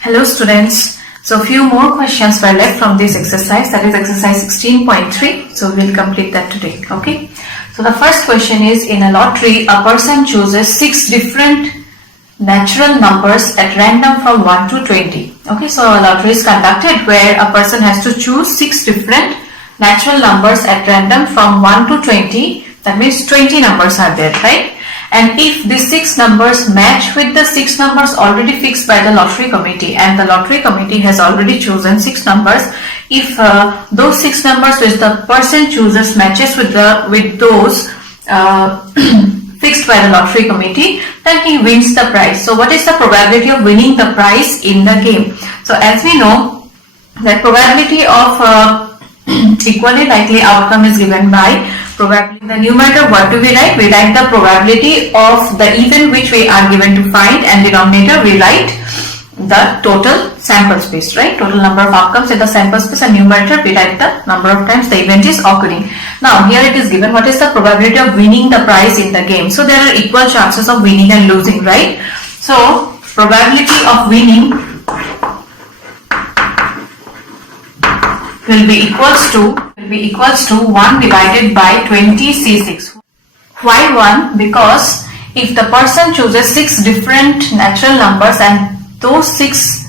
Hello students. So few more questions were left from this exercise, that is exercise 16.3. So we will complete that today. Okay. So the first question is, in a lottery a person chooses 6 different natural numbers at random from 1 to 20. Okay, so a lottery is conducted where a person has to choose 6 different natural numbers at random from 1 to 20. That means 20 numbers are there, right? And if these 6 numbers match with the 6 numbers already fixed by the lottery committee, and the lottery committee has already chosen 6 numbers, if those 6 numbers which the person chooses matches with those fixed by the lottery committee, then he wins the prize. So what is the probability of winning the prize in the game? So as we know, the probability of equally likely outcome is given by probability. The numerator, what do we write? We write the probability of the event which we are given to find, and denominator we write the total sample space, right? Total number of outcomes in the sample space, and numerator we write the number of times the event is occurring. Now here it is given what is the probability of winning the prize in the game. So there are equal chances of winning and losing, right? So probability of winning will be equals to 1 divided by 20 C6. Why 1? Because if the person chooses 6 different natural numbers and those 6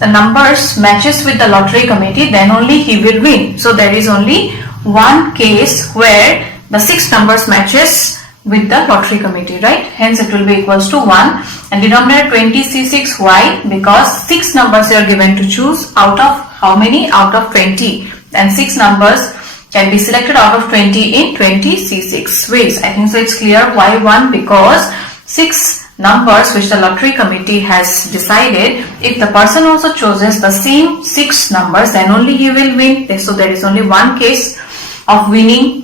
numbers matches with the lottery committee, then only he will win. So there is only one case where the 6 numbers matches with the lottery committee, right? Hence it will be equals to 1, and denominator 20 C6. Why? Because 6 numbers you are given to choose out of how many? Out of 20, and 6 numbers can be selected out of 20 in 20 C6 ways. I think so it's clear. Why 1? Because 6 numbers which the lottery committee has decided, if the person also chooses the same 6 numbers, then only he will win. So there is only one case of winning,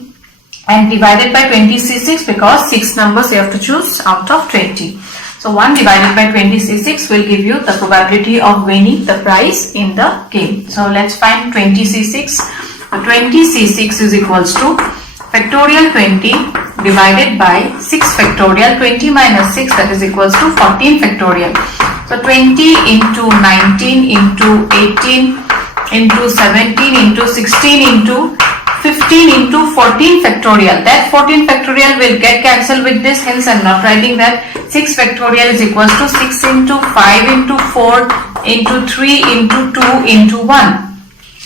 and divided by 20 C6 because 6 numbers you have to choose out of 20. So 1 divided by 20 C6 will give you the probability of winning the prize in the game. So let's find 20 C6. 20 C6 is equals to factorial 20 divided by 6 factorial. 20 minus 6, that is equals to 14 factorial. So 20 into 19 into 18 into 17 into 16 into 15 into 14 factorial. That 14 factorial will get cancelled with this, hence I am not writing that. 6 factorial is equals to 6 into 5 into 4 into 3 into 2 into 1.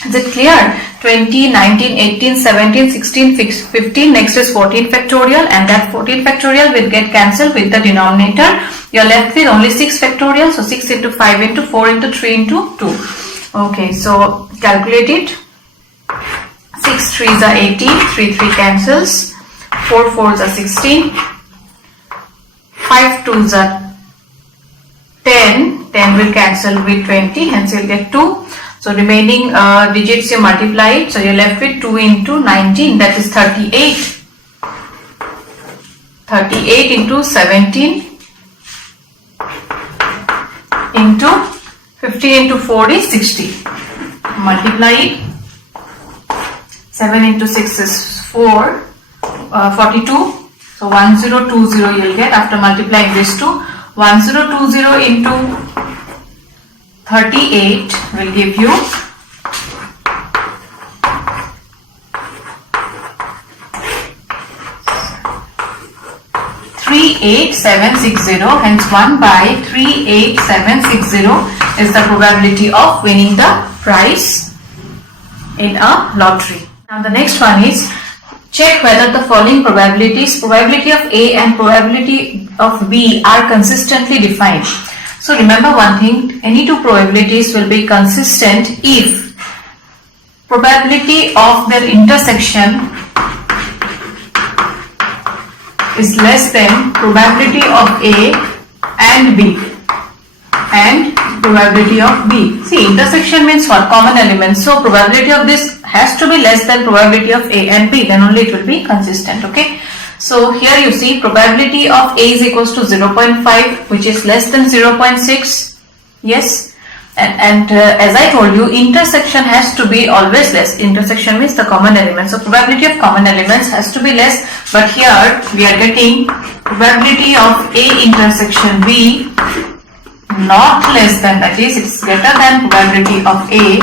Is it clear? 20, 19, 18, 17, 16, 15. Next is 14 factorial, and that 14 factorial will get cancelled with the denominator. You are left with only 6 factorial. So 6 into 5 into 4 into 3 into 2. Okay, so calculate it. 6 3s are 18, 3 cancels, 4 4s are 16, 5 2s are 10, 10 will cancel with 20, hence you will get 2. So remaining digits you multiply it, so you are left with 2 into 19, that is 38. 38 into 17 into 15 into 4 is 60. Multiply it. 7 into 6 is 4, 42. So 1020 you will get after multiplying this two. 1020 into 38 will give you 38760. Hence 1 by 38760 is the probability of winning the prize in a lottery. Now the next one is, check whether the following probabilities, probability of A and probability of B, are consistently defined. So remember one thing, any two probabilities will be consistent if probability of their intersection is less than probability of A and B and probability of B. See, intersection means what? Common elements. So probability of this has to be less than probability of A and B, then only it will be consistent. Okay. So here you see probability of A is equals to 0.5, which is less than 0.6. Yes. And as I told you, intersection has to be always less. Intersection means the common element. So probability of common elements has to be less. But here we are getting probability of A intersection B not less than, that is it's greater than probability of A,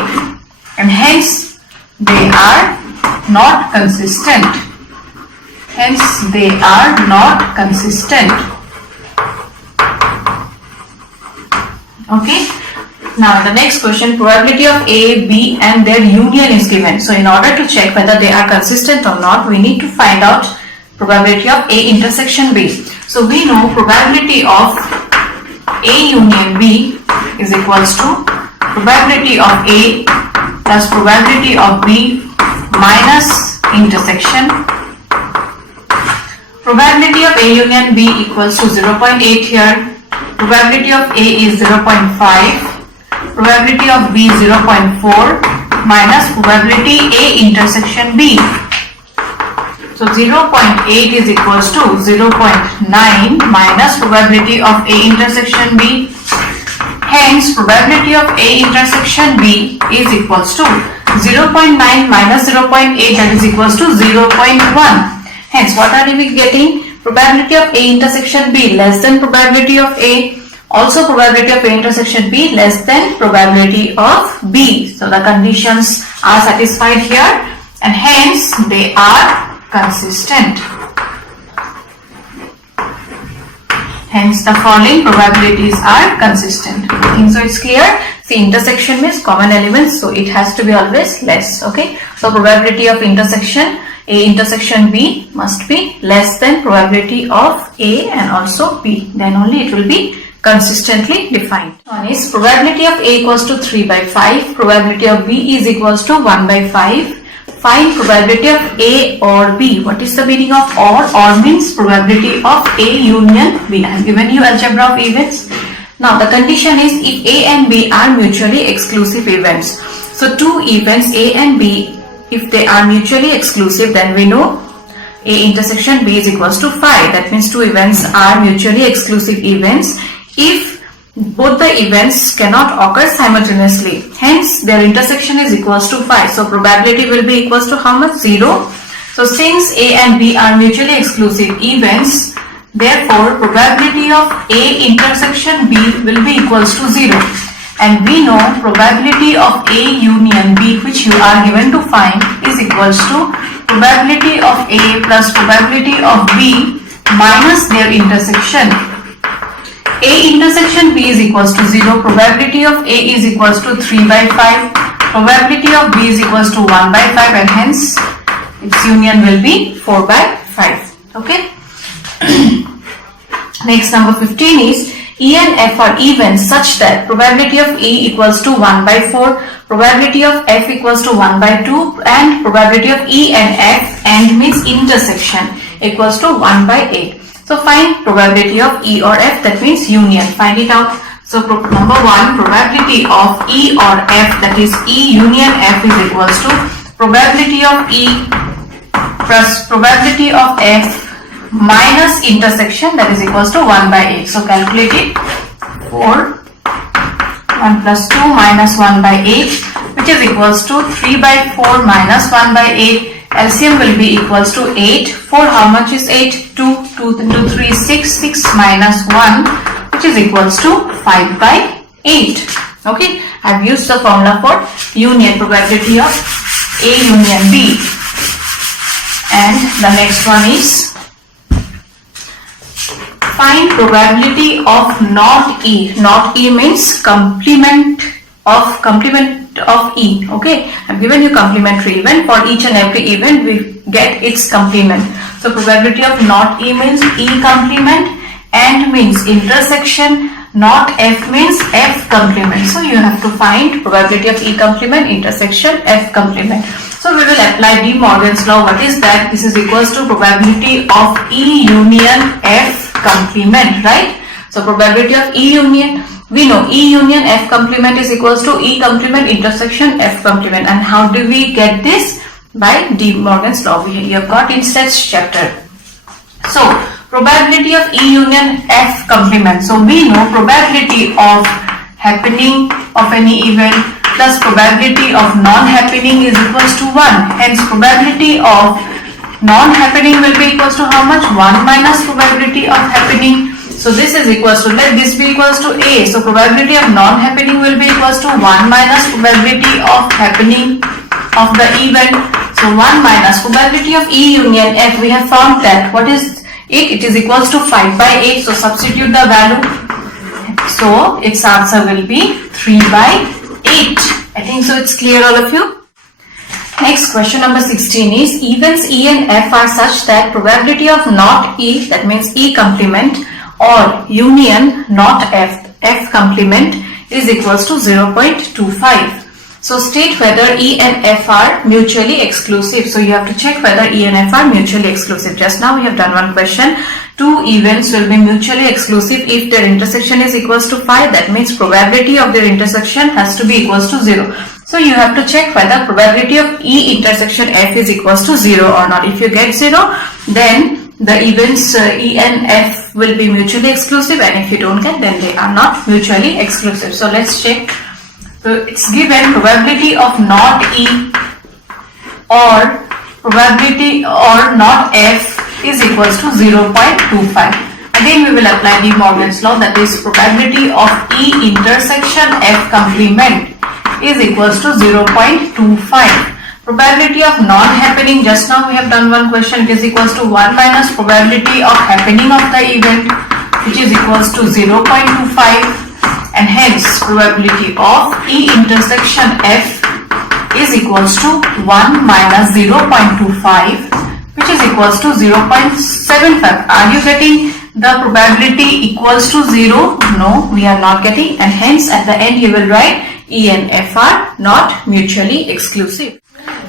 and hence they are not consistent. Hence they are not consistent. Okay. Now the next question, probability of A, B and their union is given. So in order to check whether they are consistent or not, we need to find out probability of A intersection B. So we know probability of A union B is equals to probability of A plus probability of B minus intersection. Probability of A union B equals to 0.8 here. Probability of A is 0.5. Probability of B 0.4 minus probability A intersection B. So 0.8 is equals to 0.9 minus probability of A intersection B. Hence probability of A intersection B is equals to 0.9 minus 0.8, that is equals to 0.1. Hence what are we getting? Probability of A intersection B less than probability of A. Also probability of A intersection B less than probability of B. So the conditions are satisfied here and hence they are consistent. Hence the following probabilities are consistent. I think so it's clear. See, intersection means common elements, so it has to be always less. Okay. So probability of intersection A intersection B must be less than probability of A and also B. Then only it will be consistently defined. One is probability of A equals to 3 by 5, probability of B is equals to 1 by 5. Find probability of A or B. What is the meaning of or? Or means probability of A union B. I have given you algebra of events. Now the condition is if A and B are mutually exclusive events. So two events A and B, if they are mutually exclusive, then we know A intersection B is equals to 5. That means two events are mutually exclusive events if both the events cannot occur simultaneously. Hence their intersection is equals to 5. So probability will be equals to how much? 0. So since A and B are mutually exclusive events, therefore probability of A intersection B will be equals to 0. And we know probability of A union B, which you are given to find, is equals to probability of A plus probability of B minus their intersection. A intersection B is equals to 0, probability of A is equals to 3 by 5, probability of B is equals to 1 by 5, and hence its union will be 4 by 5. Okay. Next, number 15 is E and F are even such that probability of E equals to 1 by 4, probability of F equals to 1 by 2, and probability of E and F and means intersection equals to 1 by 8. So find probability of E or F, that means union. Find it out. So number 1, probability of E or F, that is E union F, is equals to probability of E plus probability of F minus intersection, that is equals to 1 by 8. So calculate it. 4, 1 plus 2 minus 1 by 8, which is equals to 3 by 4 minus 1 by 8. LCM will be equals to 8. 4, how much is 8? 2. 2 into 3, 6. 6 minus 1, which is equals to 5 by 8. Okay. I have used the formula for union, probability of A union B. And the next one is find probability of not E. Not E means complement of E. Okay, I've given you complementary event. For each and every event we get its complement. So probability of not E means E complement, and means intersection, not F means F complement. So you have to find probability of E complement, intersection, F complement. So we will apply De Morgan's law. What is that? This is equals to probability of E union F complement, right? So probability of E union, we know E union F complement is equals to E complement intersection F complement. And how do we get this? By De Morgan's law. We have got in stats chapter. So probability of E union F complement. So we know probability of happening of any event plus probability of non-happening is equals to 1. Hence probability of non-happening will be equals to how much? 1 minus probability of happening. So this is equals to, let this be equals to A. So probability of non-happening will be equals to 1 minus probability of happening of the event. So 1 minus probability of E union F. We have found that. What is it? It is equals to 5 by 8. So substitute the value. So its answer will be 3 by 8. I think so it's clear, all of you. Next, question number 16 is, events E and F are such that probability of not E, that means E complement, or union not F complement is equals to 0.25. So state whether E and F are mutually exclusive. So you have to check whether E and F are mutually exclusive. Just now we have done one question. Two events will be mutually exclusive if their intersection is equals to 5. That means probability of their intersection has to be equals to 0. So you have to check whether probability of E intersection F is equals to 0 or not. If you get 0, then the events E and F will be mutually exclusive, and if you don't get, then they are not mutually exclusive. So let's check. So it's given probability of not E or probability or not F is equals to 0.25. Again we will apply De Morgan's law, that is probability of E intersection F complement is equals to 0.25. Probability of non-happening, just now we have done one question, it is equals to 1 minus probability of happening of the event, which is equals to 0.25, and hence probability of E intersection F is equals to 1 minus 0.25, which is equals to 0.75. Are you getting the probability equals to 0? No, we are not getting, and hence at the end you will write E and F are not mutually exclusive.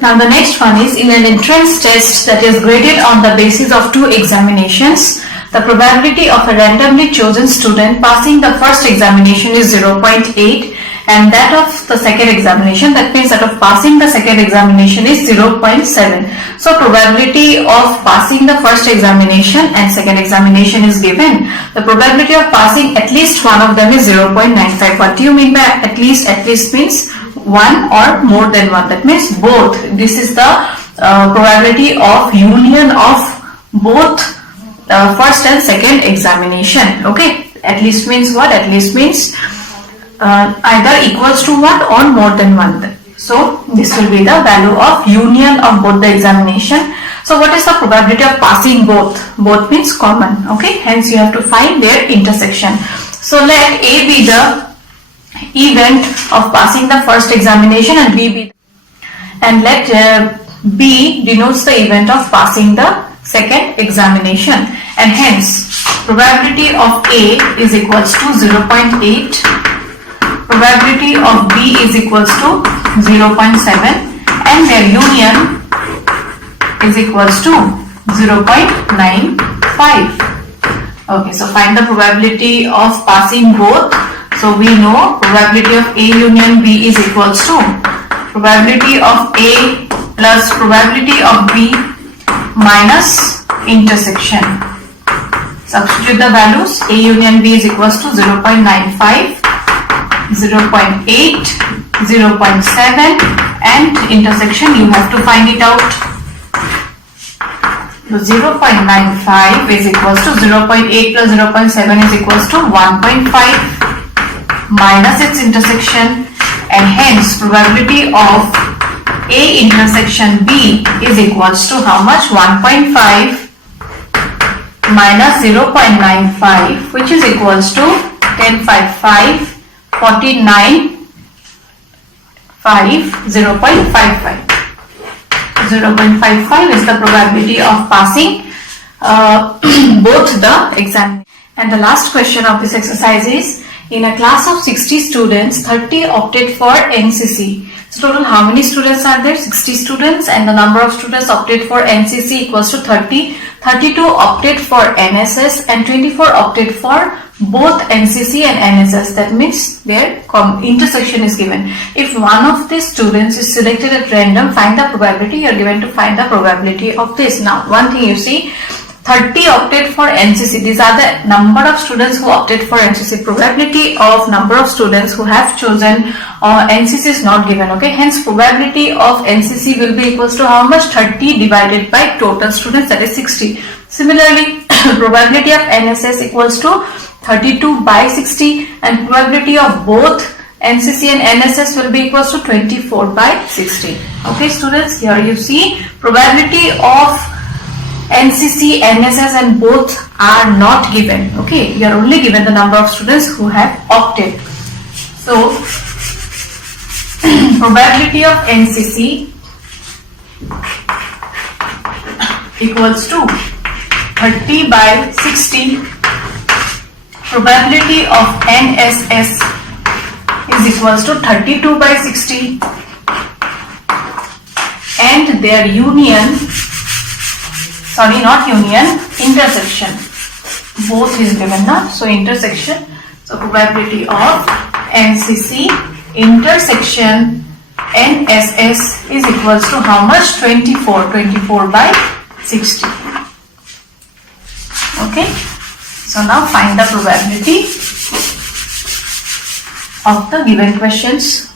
Now the next one is, in an entrance test that is graded on the basis of 2 examinations, the probability of a randomly chosen student passing the first examination is 0.8 and that of the second examination, that means that of passing the second examination, is 0.7. So probability of passing the first examination and second examination is given. The probability of passing at least one of them is 0.95. What do you mean by at least? At least means one or more than one. That means both. This is the probability of union of both first and second examination. Okay, at least means what? At least means either equals to 1 or more than 1. So this will be the value of union of both the examination. So what is the probability of passing both? Both means common. Okay, hence you have to find their intersection. So let A be the event of passing the first examination and B be, and let B denotes the event of passing the second examination, and hence probability of A is equals to 0.8, probability of B is equals to 0.7, and their union is equals to 0.95. Okay, so find the probability of passing both. So we know probability of A union B is equals to probability of A plus probability of B minus intersection. Substitute the values. A union B is equals to 0.95, 0.8, 0.7, and intersection you have to find it out. So 0.95 is equals to 0.8 plus 0.7 is equals to 1.5 minus its intersection, and hence probability of A intersection B is equals to how much? 1.5 minus 0.95, which is equals to 10, 5, 5, 49, 5, 0.55. 0.55 is the probability of passing both the exam. And the last question of this exercise is, in a class of 60 students, 30 opted for NCC. So total how many students are there? 60 students, and the number of students opted for NCC equals to 30. 32 opted for NSS and 24 opted for both NCC and NSS. That means their intersection is given. If one of these students is selected at random, find the probability. You are given to find the probability of this. Now one thing you see, 30 opted for NCC. These are the number of students who opted for NCC. Probability of number of students who have chosen NCC is not given. Okay, hence probability of NCC will be equals to how much? 30 divided by total students, that is 60. Similarly, probability of NSS equals to 32 by 60 and probability of both NCC and NSS will be equals to 24 by 60. Okay students, here you see probability of NCC, NSS and both are not given. Okay, you are only given the number of students who have opted. So probability of NCC equals to 30 by 60. Probability of NSS is equals to 32 by 60 and their union, sorry not union, intersection, both is given now, so intersection, so probability of NCC intersection NSS is equals to how much? 24 by 60. Okay, so now find the probability of the given questions.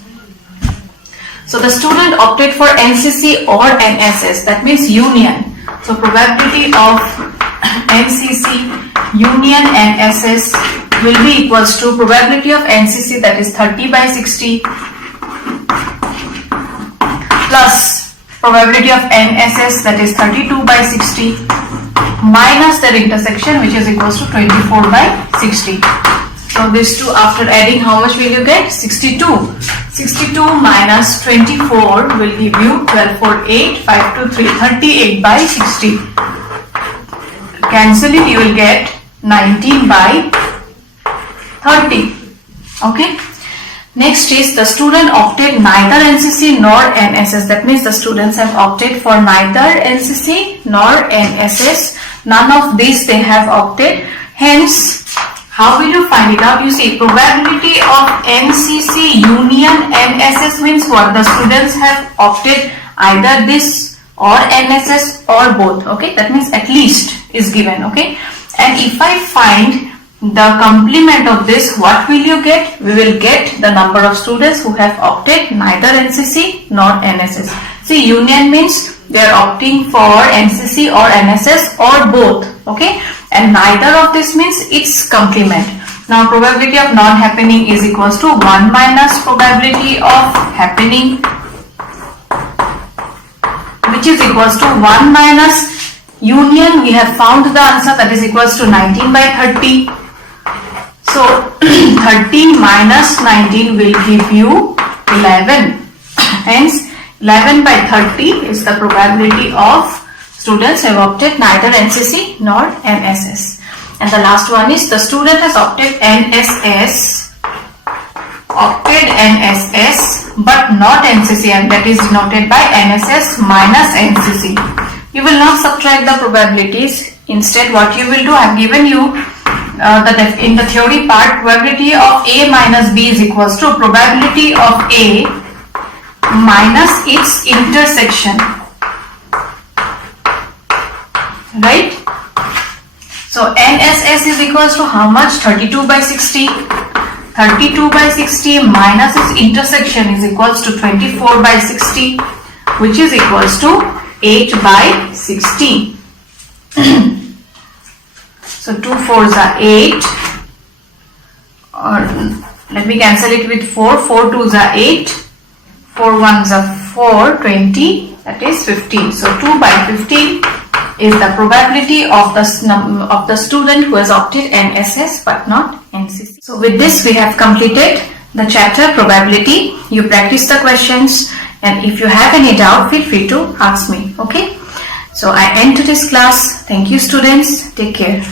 So the student opted for NCC or NSS, that means union. So probability of NCC union NSS will be equals to probability of NCC, that is 30 by 60, plus probability of NSS, that is 32 by 60, minus their intersection, which is equals to 24 by 60. So these two, after adding, how much will you get? 62. 62 minus 24 will give you 12, 4, 8, 5, 2, 3, 38 by 60. Cancel it, you will get 19 by 30. Okay. Next is the student opted neither NCC nor NSS. That means the students have opted for neither NCC nor NSS. None of these they have opted. Hence, how will you find it out? You see, probability of NCC union NSS means what? The students have opted either this or NSS or both. Okay, that means at least is given. Okay, and if I find the complement of this, what will you get? We will get the number of students who have opted neither NCC nor NSS. See, union means they are opting for NCC or NSS or both. Okay, and neither of this means its complement. Now probability of non-happening is equals to 1 minus probability of happening, which is equals to 1 minus union. We have found the answer, that is equals to 19 by 30. So 30 minus 19 will give you 11. Hence 11 by 30 is the probability of students have opted neither NCC nor NSS. And the last one is the student has opted NSS but not NCC, and that is denoted by NSS minus NCC. You will not subtract the probabilities. Instead, what you will do, I have given you in the theory part, probability of A minus B is equals to probability of A minus its intersection, right? So NSS is equals to how much? 32 by 60. 32 by 60 minus its intersection is equals to 24 by 60, which is equals to 8 by 60. So 2 4s are 8, or let me cancel it with 4. 4 2s are 8, 4 1s are 4, 20, that is 15. So 2 by 15 is the probability of the student who has opted NSS but not NCC. So with this we have completed the chapter probability. You practice the questions, and if you have any doubt, feel free to ask me. Okay. So I end today's class. Thank you students. Take care.